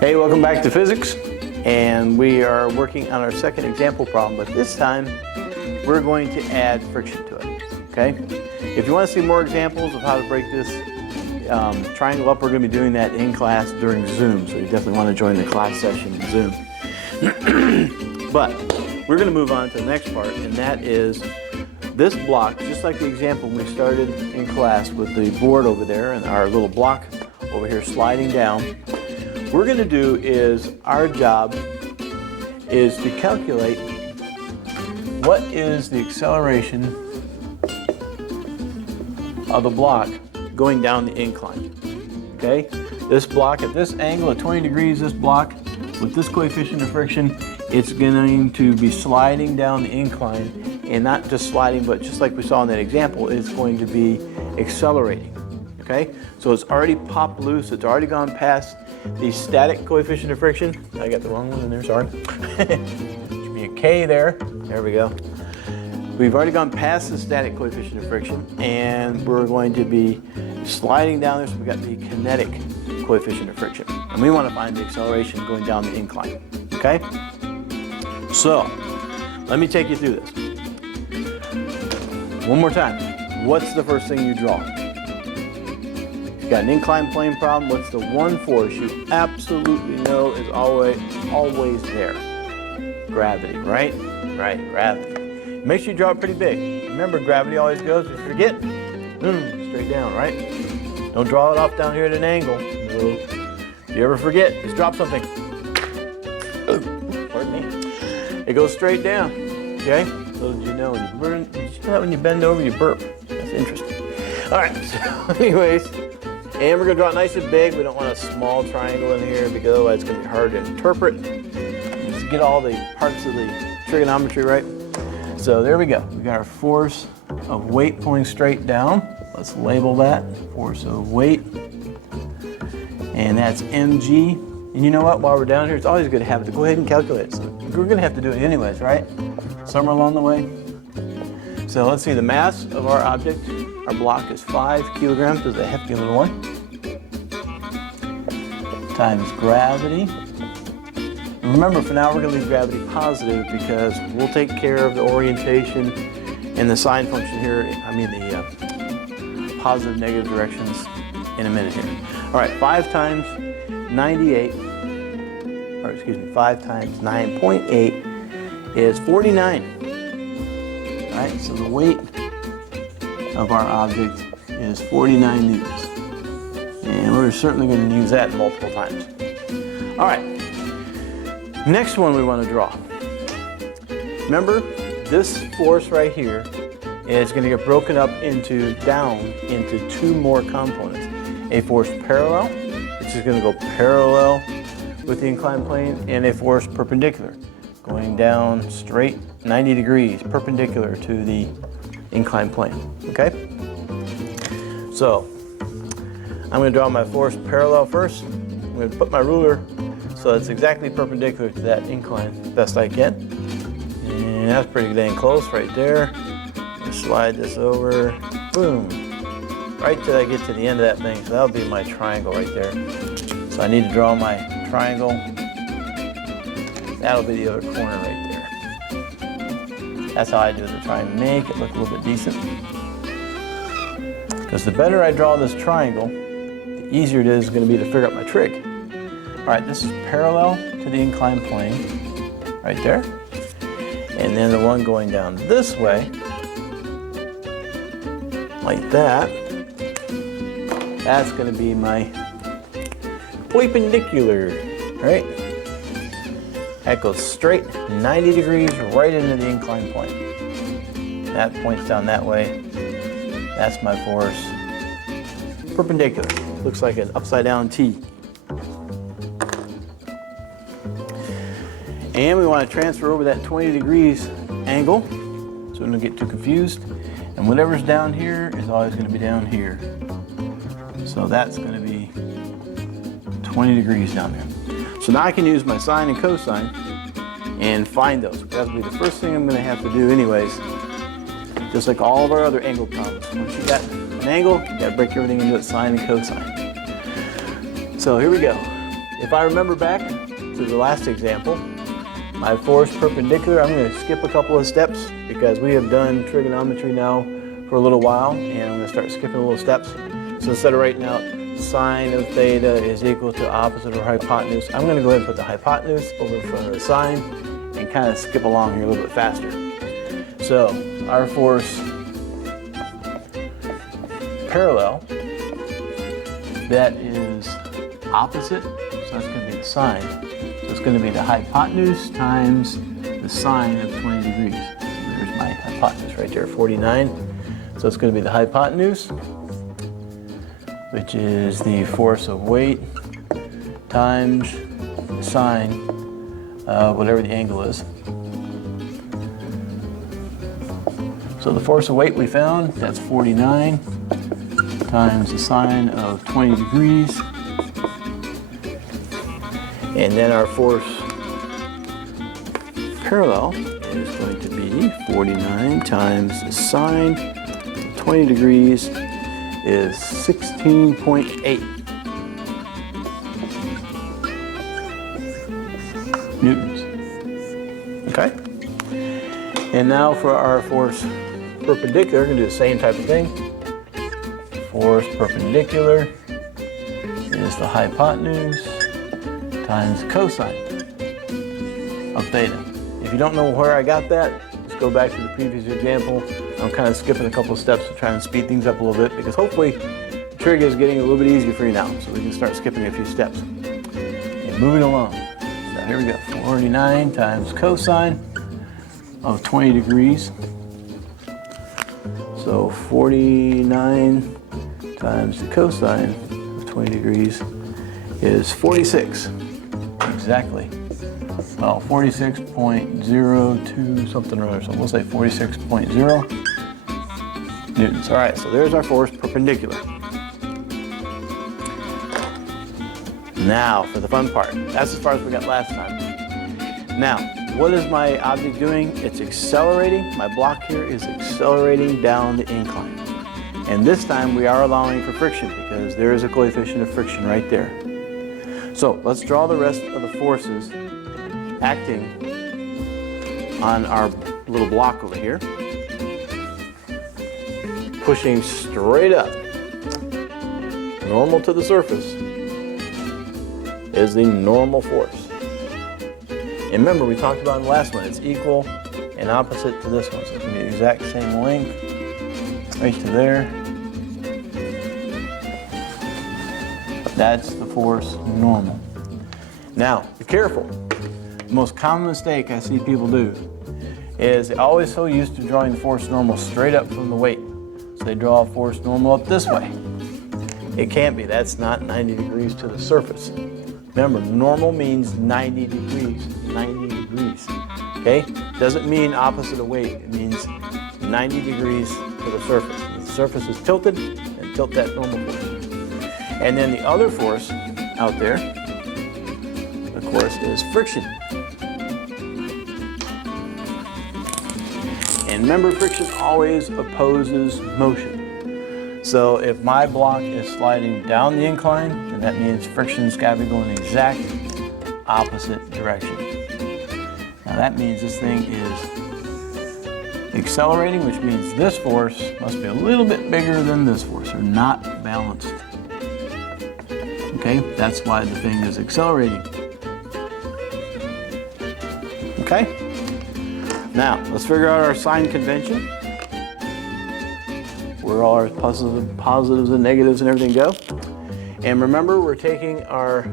Hey, welcome back to physics, and we are working on our second example problem, but this time we're going to add friction to it, okay? If you want to see more examples of how to break this triangle up, we're going to be doing that in class during Zoom, so you definitely want to join the class session in Zoom. But we're going to move on to the next part, and that is this block, just like the example we started in class with the board over there and our little block over here sliding down. What we're going to do is, our job is to calculate what is the acceleration of the block going down the incline. Okay? This block at this angle at 20 degrees, this block with this coefficient of friction, it's going to be sliding down the incline, and not just sliding, but just like we saw in that example, it's going to be accelerating. Okay? So it's already popped loose, it's already gone past the static coefficient of friction. I got the wrong one in there, sorry. Should be a K there. There we go. We've already gone past the static coefficient of friction, and we're going to be sliding down there, so we've got the kinetic coefficient of friction. And we want to find the acceleration going down the incline. Okay? So, let me take you through this. One more time. What's the first thing you draw? Got an inclined plane problem. What's the one force you absolutely know is always there? Gravity, right? Right, gravity. Make sure you draw it pretty big. Remember, gravity always goes, if you forget, straight down, right? Don't draw it off down here at an angle. No. If you ever forget, just drop something. Pardon me. It goes straight down, okay? So did you know when you bend over, you burp? That's interesting. All right, so anyways, and we're going to draw it nice and big. We don't want a small triangle in here because otherwise it's going to be hard to interpret. Just get all the parts of the trigonometry right. So there we go. We got our force of weight pulling straight down. Let's label that force of weight. And that's mg. And you know what? While we're down here, it's always a good habit to go ahead and calculate it. So we're going to have to do it anyways, right? Somewhere along the way. So let's see, the mass of our object, our block, is 5 kilograms, is a hefty little one, times gravity. And remember, for now we're going to leave gravity positive because we'll take care of the orientation and the sign function here, the positive, negative directions in a minute here. All right, 5 times 9.8 is 49. All right, so the weight of our object is 49 newtons. And we're certainly going to use that multiple times. All right, next one we want to draw. Remember, this force right here is going to get broken up down into 2 more components. A force parallel, which is going to go parallel with the inclined plane, and a force perpendicular, going down straight 90 degrees perpendicular to the inclined plane, okay? So, I'm going to draw my force parallel first. I'm going to put my ruler so it's exactly perpendicular to that incline best I can. And that's pretty dang close right there. Just slide this over, boom, right till I get to the end of that thing. So that'll be my triangle right there. So I need to draw my triangle. That'll be the other corner right there. That's how I do it, to try and make it look a little bit decent. Because the better I draw this triangle, the easier it is going to be to figure out my trig. All right, this is parallel to the inclined plane, right there. And then the one going down this way, like that, that's going to be my perpendicular, right? That goes straight 90 degrees right into the inclined plane. That points down that way. That's my force. Perpendicular. Looks like an upside down T. And we want to transfer over that 20 degrees angle so we don't get too confused. And whatever's down here is always going to be down here. So that's going to be 20 degrees down there. So now I can use my sine and cosine and find those. That'll be the first thing I'm going to have to do anyways, just like all of our other angle problems. Once you got an angle, you got to break everything into its sine and cosine. So here we go. if I remember back to the last example, my force perpendicular, I'm going to skip a couple of steps because we have done trigonometry now for a little while, and I'm going to start skipping little steps. So instead of writing out sine of theta is equal to opposite or hypotenuse, I'm going to go ahead and put the hypotenuse over in front of the sine and kind of skip along here a little bit faster. So our force parallel, that is opposite, so that's going to be the sine. So it's going to be the hypotenuse times the sine of 20 degrees. There's my hypotenuse right there, 49. So it's going to be the hypotenuse, which is the force of weight times the sine, whatever the angle is. So the force of weight we found, that's 49 times the sine of 20 degrees. And then our force parallel is going to be 49 times the sine of 20 degrees is 16.8 newtons. Okay? And now for our force perpendicular, we're going to do the same type of thing. Force perpendicular is the hypotenuse times cosine of theta. If you don't know where I got that, just go back to the previous example. I'm kind of skipping a couple of steps to try and speed things up a little bit because hopefully the trig is getting a little bit easier for you now, so we can start skipping a few steps. And moving along. So here we go, 49 times cosine of 20 degrees. So 49 times the cosine of 20 degrees is 46. Exactly. Well, 46.02 something or other. So we'll say 46.0 newtons. All right, so there's our force perpendicular. Now for the fun part. That's as far as we got last time. Now, what is my object doing? It's accelerating. My block here is accelerating down the incline. And this time we are allowing for friction because there is a coefficient of friction right there. So let's draw the rest of the forces acting on our little block over here. Pushing straight up, normal to the surface, is the normal force. And remember, we talked about in the last one, it's equal and opposite to this one. So it's going to be the exact same length, right to there. That's the force normal. Now, be careful. The most common mistake I see people do is they're always so used to drawing the force normal straight up from the weight. So they draw a force normal up this way. It can't be. That's not 90 degrees to the surface. Remember, normal means 90 degrees. 90 degrees. Okay? Doesn't mean opposite of weight. It means 90 degrees to the surface. If the surface is tilted, then tilt that normal force. And then the other force out there, of course, is friction. And remember, friction always opposes motion. So if my block is sliding down the incline, then that means friction's got to be going the exact opposite direction. Now that means this thing is accelerating, which means this force must be a little bit bigger than this force, or not balanced. Okay, that's why the thing is accelerating. Okay? Now, let's figure out our sign convention, where all our positives and negatives and everything go. And remember, we're taking our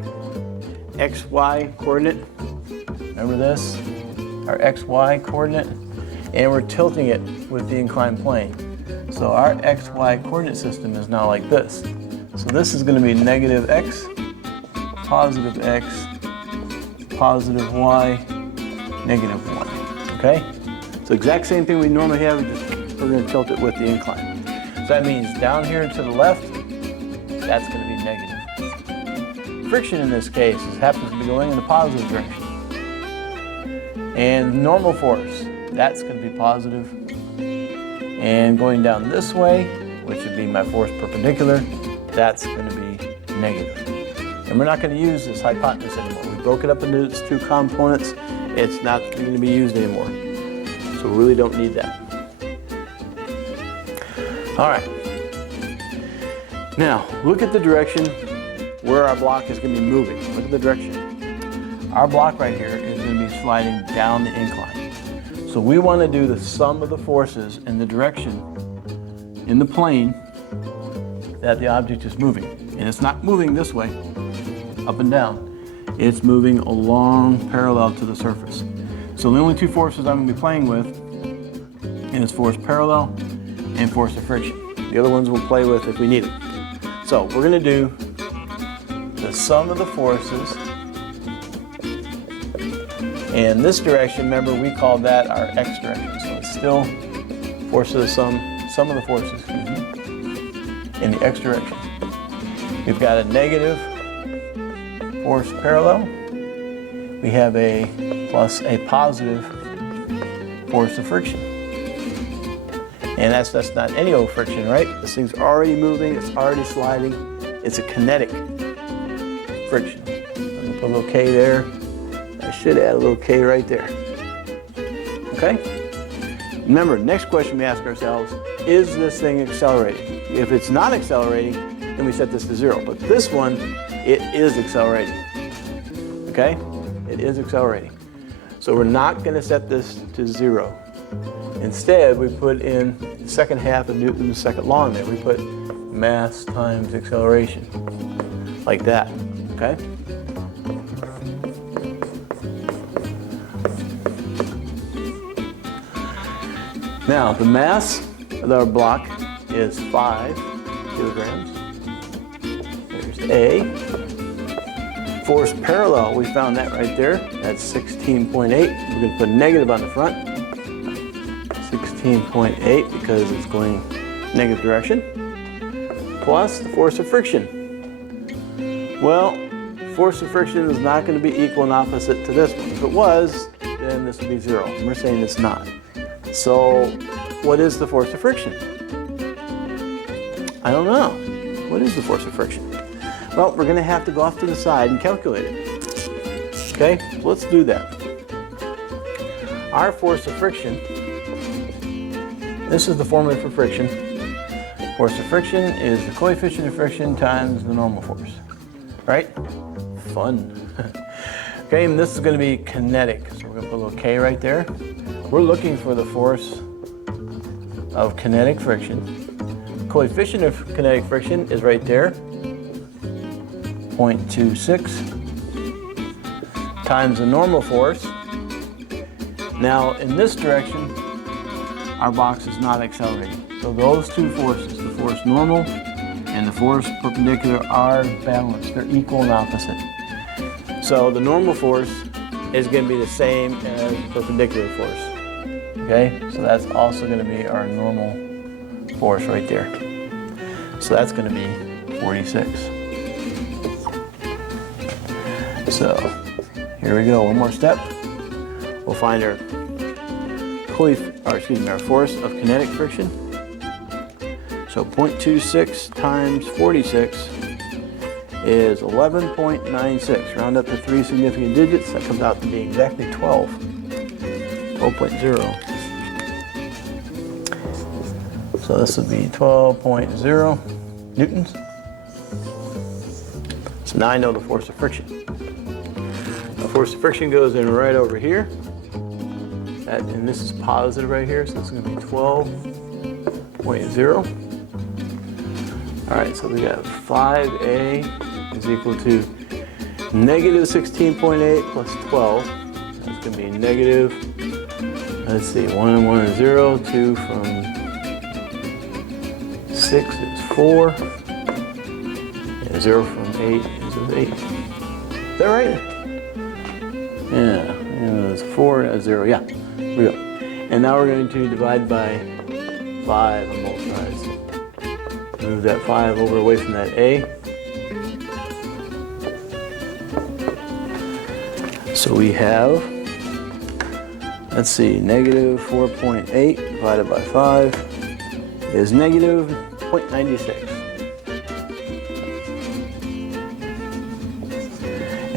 XY coordinate, remember this? Our XY coordinate, and we're tilting it with the inclined plane. So our XY coordinate system is now like this. So this is going to be negative X, positive X, positive Y, negative Y. Okay? So exact same thing we normally have, just we're going to tilt it with the incline. So that means down here to the left, that's going to be negative. Friction in this case happens to be going in the positive direction. And normal force, that's going to be positive. And going down this way, which would be my force perpendicular, that's going to be negative. And we're not going to use this hypotenuse anymore. We broke it up into its two components. It's not going to be used anymore. So we really don't need that. All right. Now, look at the direction where our block is going to be moving. Look at the direction. Our block right here is going to be sliding down the incline. So we want to do the sum of the forces in the direction in the plane that the object is moving. And it's not moving this way, up and down. It's moving along parallel to the surface. So the only two forces I'm going to be playing with is force parallel and force of friction. The other ones we'll play with if we need it. So we're going to do the sum of the forces. And this direction, remember, we called that our x direction. So it's still force of the sum of the forces, in the x direction. We've got a negative force parallel. We have a plus a positive force of friction. And that's not any old friction, right? This thing's already moving, it's already sliding. It's a kinetic friction. I'm gonna put a little K there. I should add a little K right there. Okay? Remember, next question we ask ourselves, is this thing accelerating? If it's not accelerating, then we set this to 0. But this one, it is accelerating. Okay? It is accelerating. So we're not going to set this to 0. Instead, we put in the second half of Newton's second law in there. We put mass times acceleration, like that. Okay? Now, the mass of our block is 5 kilograms. There's A. Force parallel, we found that right there. That's 16.8. We're going to put a negative on the front. 16.8 because it's going negative direction. Plus the force of friction. Well, force of friction is not going to be equal and opposite to this one. If it was, then this would be 0. And we're saying it's not. So, what is the force of friction? I don't know. What is the force of friction? Well, we're going to have to go off to the side and calculate it. Okay, so let's do that. Our force of friction, this is the formula for friction. Force of friction is the coefficient of friction times the normal force. Right? Fun. Okay, and this is going to be kinetic. So we're going to put a little K right there. We're looking for the force of kinetic friction. Coefficient of kinetic friction is right there, 0.26 times the normal force. Now in this direction, our box is not accelerating. So those two forces, the force normal and the force perpendicular, are balanced. They're equal and opposite. So the normal force is going to be the same as the perpendicular force. Okay, so that's also going to be our normal force right there. So that's going to be 46. So here we go, one more step. We'll find our force of kinetic friction. So 0.26 times 46 is 11.96. Round up to 3 significant digits, that comes out to be exactly 12. 12.0. So this would be 12.0 newtons. So now I know the force of friction. The force of friction goes in right over here. And this is positive right here, so this is going to be 12.0. All right, so we got 5A is equal to negative 16.8 plus 12. That's going to be negative, let's see, 1 and 1 is 0, 2 from 6 is 4, and 0 from 8 is 8. Is that right? Yeah, it's 4 and 0, yeah. Here we go. And now we're going to divide by 5 on both sides. Move that 5 over away from that A. So we have, let's see, negative 4.8 divided by 5 is negative 0.96.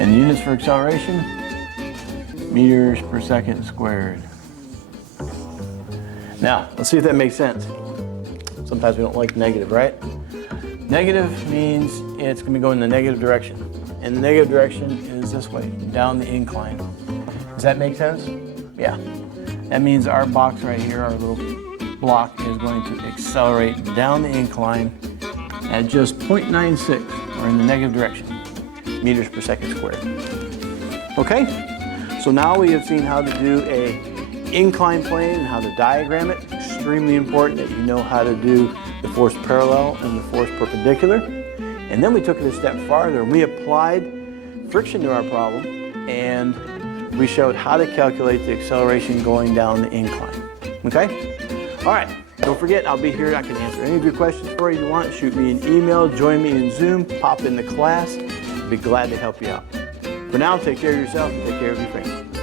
And units for acceleration, meters per second squared. Now, let's see if that makes sense. Sometimes we don't like negative, right? Negative means it's going to go in the negative direction. And the negative direction is this way, down the incline. Does that make sense? Yeah. That means our box right here, our little block, is going to accelerate down the incline at just 0.96, or in the negative direction, meters per second squared. Okay? So now we have seen how to do a inclined plane and how to diagram it. Extremely important that you know how to do the force parallel and the force perpendicular. And then we took it a step farther and we applied friction to our problem, and we showed how to calculate the acceleration going down the incline. Okay? All right. Don't forget, I'll be here. I can answer any of your questions for you if you want. Shoot me an email, join me in Zoom, pop in the class. I'll be glad to help you out. For now, take care of yourself and take care of your family.